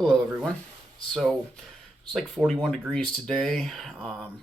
Hello everyone. So it's like 41 degrees today.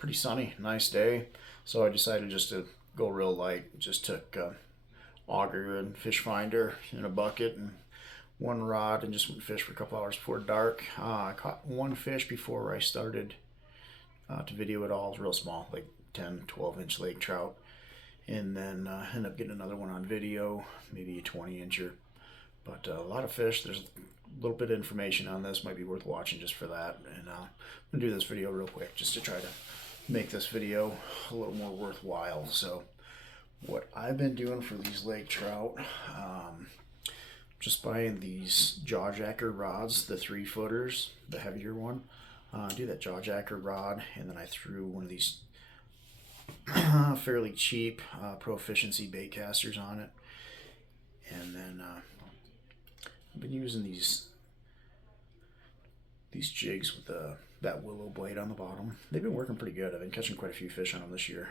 Pretty sunny, nice day. So I decided just to go real light. Just took auger and fish finder in a bucket and one rod and just went fish for a couple hours before dark. I caught one fish before I started to video it all. It was real small, like 10, 12-inch lake trout. And then ended up getting another one on video, maybe a 20-incher. But a lot of fish. There's a little bit of information on this. Might be worth watching just for that. And I'm going to do this video real quick just to try to make this video a little more worthwhile. So what I've been doing for these lake trout, just buying these jaw jacker rods, the 3-footers, the heavier one. Do that jaw jacker rod, and then I threw one of these fairly cheap Proficiency bait casters on it. And then I've been using these jigs with that willow blade on the bottom. They've been working pretty good. I've been catching quite a few fish on them this year.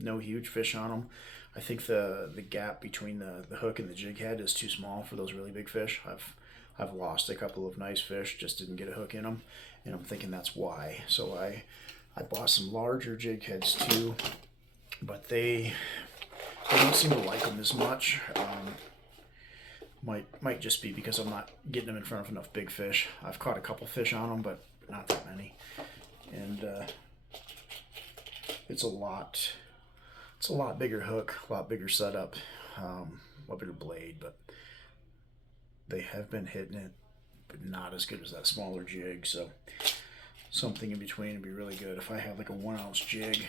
No huge fish on them. I think the gap between the hook and the jig head is too small for those really big fish. I've lost a couple of nice fish, just didn't get a hook in them, and I'm thinking that's why. So I bought some larger jig heads too, but they don't seem to like them as much. Might just be because I'm not getting them in front of enough big fish. I've caught a couple fish on them, but not that many. And it's a lot bigger hook, a lot bigger setup, a lot bigger blade, but they have been hitting it, but not as good as that smaller jig. So something in between would be really good. If I have like a 1-ounce jig,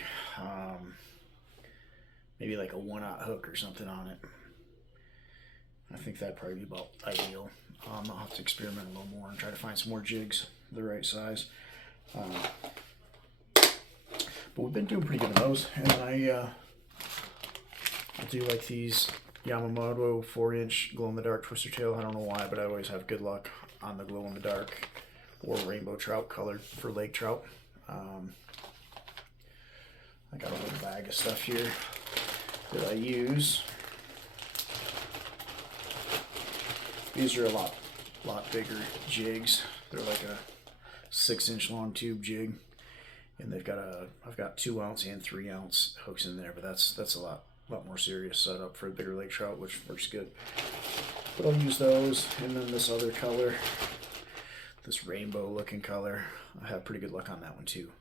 maybe like a 1-aught hook or something on it, I think that'd probably be about ideal. I'll have to experiment a little more and try to find some more jigs the right size. But we've been doing pretty good on those. And I do like these Yamamoto 4-inch glow-in-the-dark twister tail. I don't know why, but I always have good luck on the glow-in-the-dark or rainbow trout colored for lake trout. I got a little bag of stuff here that I use. These are a lot bigger jigs. They're like a 6-inch long tube jig, and I've got 2-ounce and 3-ounce hooks in there, but that's a lot more serious setup for a bigger lake trout, which works good. But I'll use those, and then this other color, this rainbow looking color, I have pretty good luck on that one too.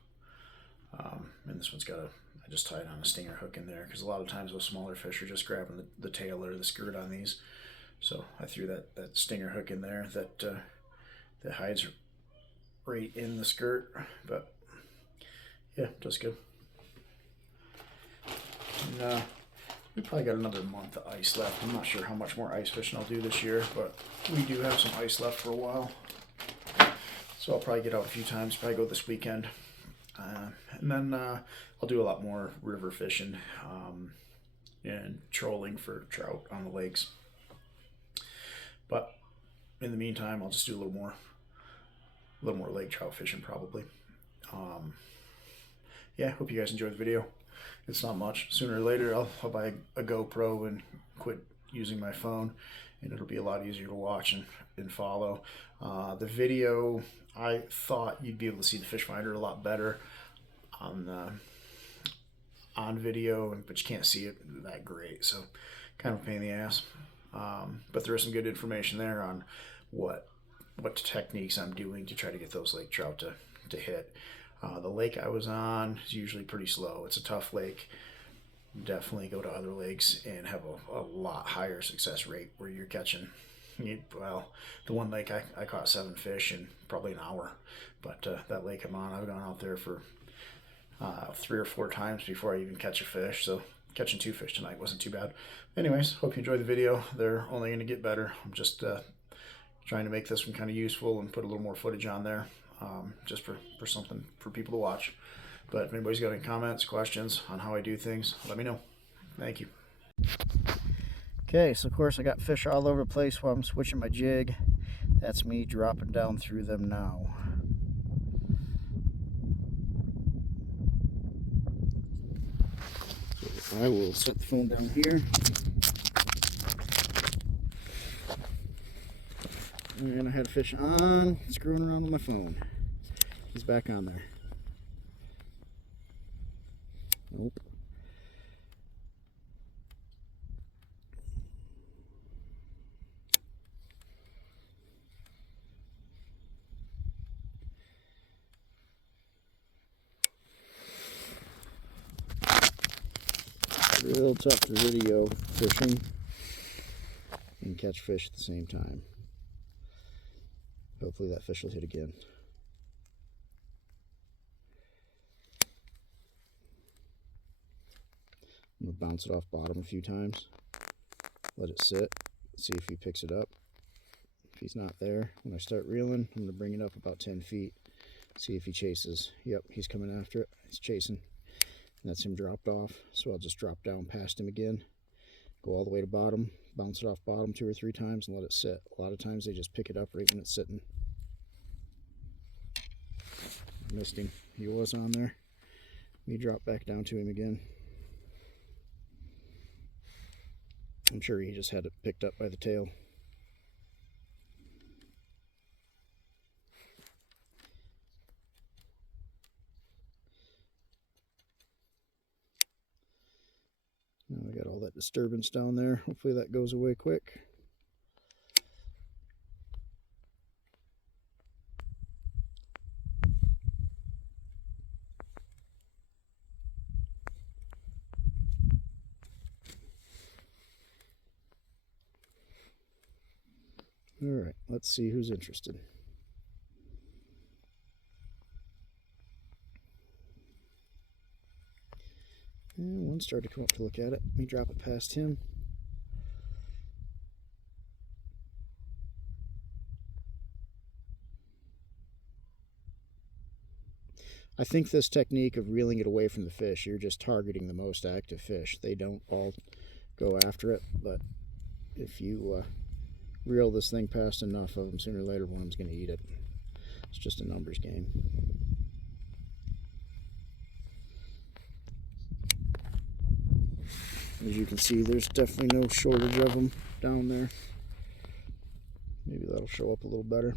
And this one's I just tied on a stinger hook in there, because a lot of times those smaller fish are just grabbing the tail or the skirt on these. So I threw that stinger hook in there that hides right in the skirt, but yeah, does good. And we probably got another month of ice left. I'm not sure how much more ice fishing I'll do this year, but we do have some ice left for a while. So I'll probably get out a few times, probably go this weekend. And then I'll do a lot more river fishing and trolling for trout on the lakes. But in the meantime, I'll just do a little more lake trout fishing probably. Yeah, hope you guys enjoyed the video. It's not much. Sooner or later, I'll buy a GoPro and quit using my phone, and it'll be a lot easier to watch and follow. The video, I thought you'd be able to see the fish finder a lot better on video, but you can't see it that great, so kind of a pain in the ass. But there is some good information there on what techniques I'm doing to try to get those lake trout to hit. The lake I was on is usually pretty slow. It's a tough lake. Definitely go to other lakes and have a lot higher success rate where you're catching. Well, the one lake I caught 7 fish in probably an hour, but that lake I'm on, I've gone out there for 3 or 4 times before I even catch a fish. So catching 2 fish tonight wasn't too bad. Anyways, hope you enjoyed the video. They're only going to get better. I'm just trying to make this one kind of useful and put a little more footage on there, just for something for people to watch. But if anybody's got any comments, questions on how I do things, let me know. Thank you. Okay, so of course I got fish all over the place while I'm switching my jig. That's me dropping down through them now. So I will set the phone down here. And I had a fish on, screwing around with my phone. He's back on there. Nope. Real tough to video fishing and catch fish at the same time. Hopefully that fish will hit again. I'm going to bounce it off bottom a few times, let it sit, see if he picks it up. If he's not there, when I start reeling, I'm going to bring it up about 10 feet, see if he chases. Yep, he's coming after it. He's chasing. And that's him dropped off, so I'll just drop down past him again, go all the way to bottom, bounce it off bottom 2 or 3 times, and let it sit. A lot of times they just pick it up right when it's sitting. Missed him. He was on there. We drop back down to him again. I'm sure he just had it picked up by the tail. Now we got all that disturbance down there. Hopefully that goes away quick. Alright, let's see who's interested. And one started to come up to look at it. Let me drop it past him. I think this technique of reeling it away from the fish, you're just targeting the most active fish. They don't all go after it, but if you reel this thing past enough of them, sooner or later one of them's going to eat it. It's just a numbers game. As you can see, there's definitely no shortage of them down there. Maybe that'll show up a little better.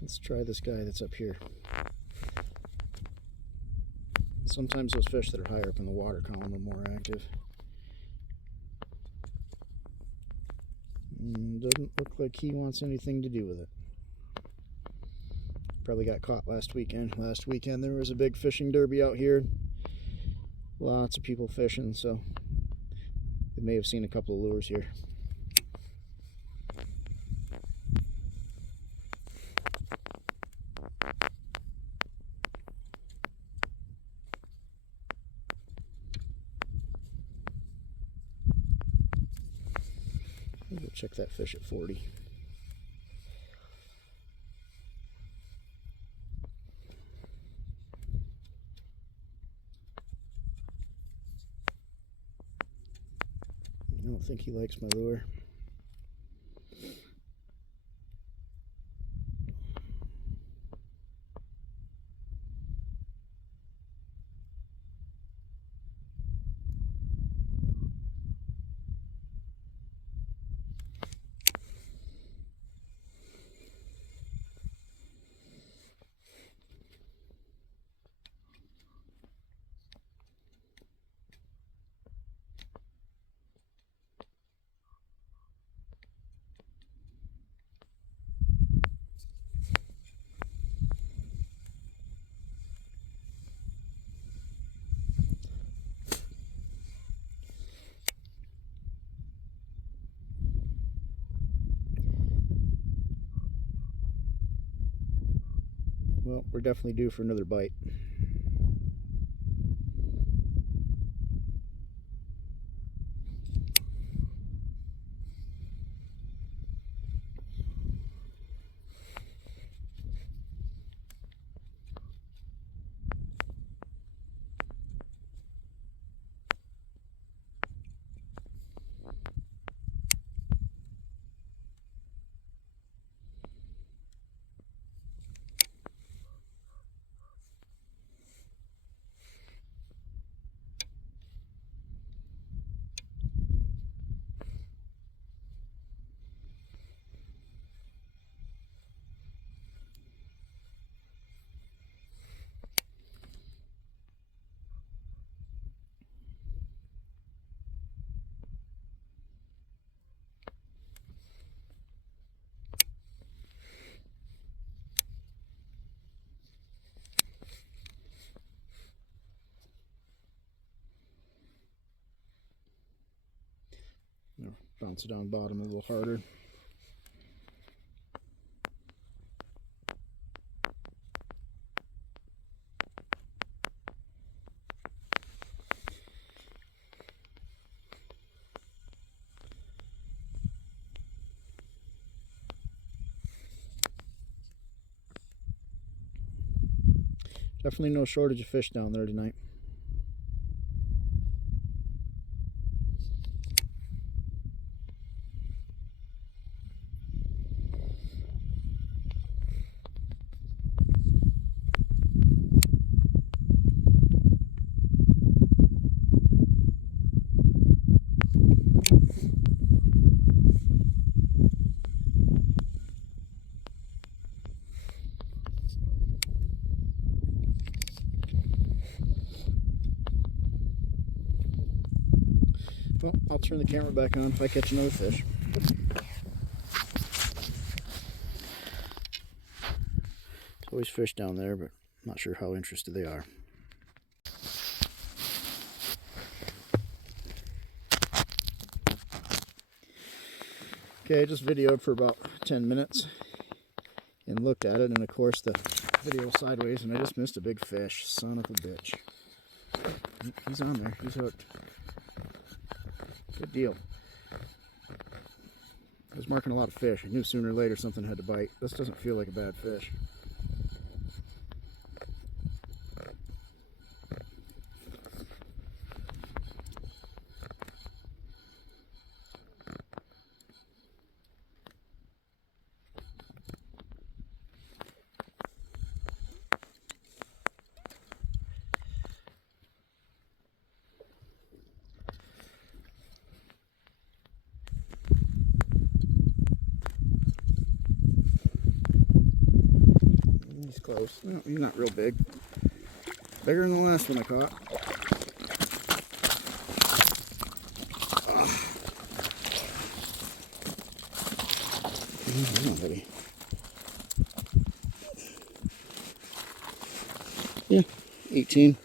Let's try this guy that's up here. Sometimes those fish that are higher up in the water column are more active. Doesn't look like he wants anything to do with it. Probably got caught last weekend. Last weekend there was a big fishing derby out here. Lots of people fishing, so they may have seen a couple of lures here. I'll go check that fish at 40. I don't think he likes my lure. Well, we're definitely due for another bite. bounce it down bottom a little harder. Definitely no shortage of fish down there tonight. Well, I'll turn the camera back on if I catch another fish. There's always fish down there, but I'm not sure how interested they are. Okay, I just videoed for about 10 minutes and looked at it, and of course the video was sideways, and I just missed a big fish. Son of a bitch. He's on there. He's hooked. Good deal. I was marking a lot of fish. I knew sooner or later something had to bite. This doesn't feel like a bad fish. He's close. No, he's not real big. Bigger than the last one I caught. Come on, buddy. Yeah, 18,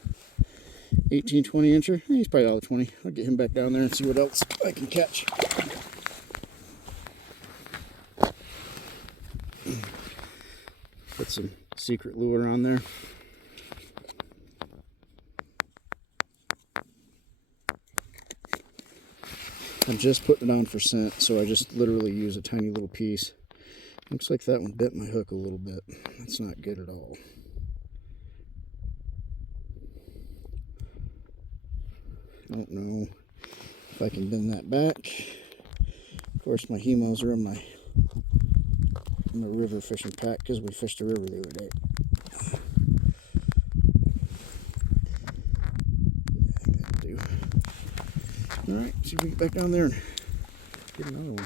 20 incher. He's probably all 20. I'll get him back down there and see what else I can catch. Put some secret lure on there. I'm just putting it on for scent, so I just literally use a tiny little piece. Looks like that one bit my hook a little bit. That's not good at all. I don't know if I can bend that back. Of course, my hemos are in my river fishing pack because we fished the river the other day. Alright, see if we get back down there and get another one.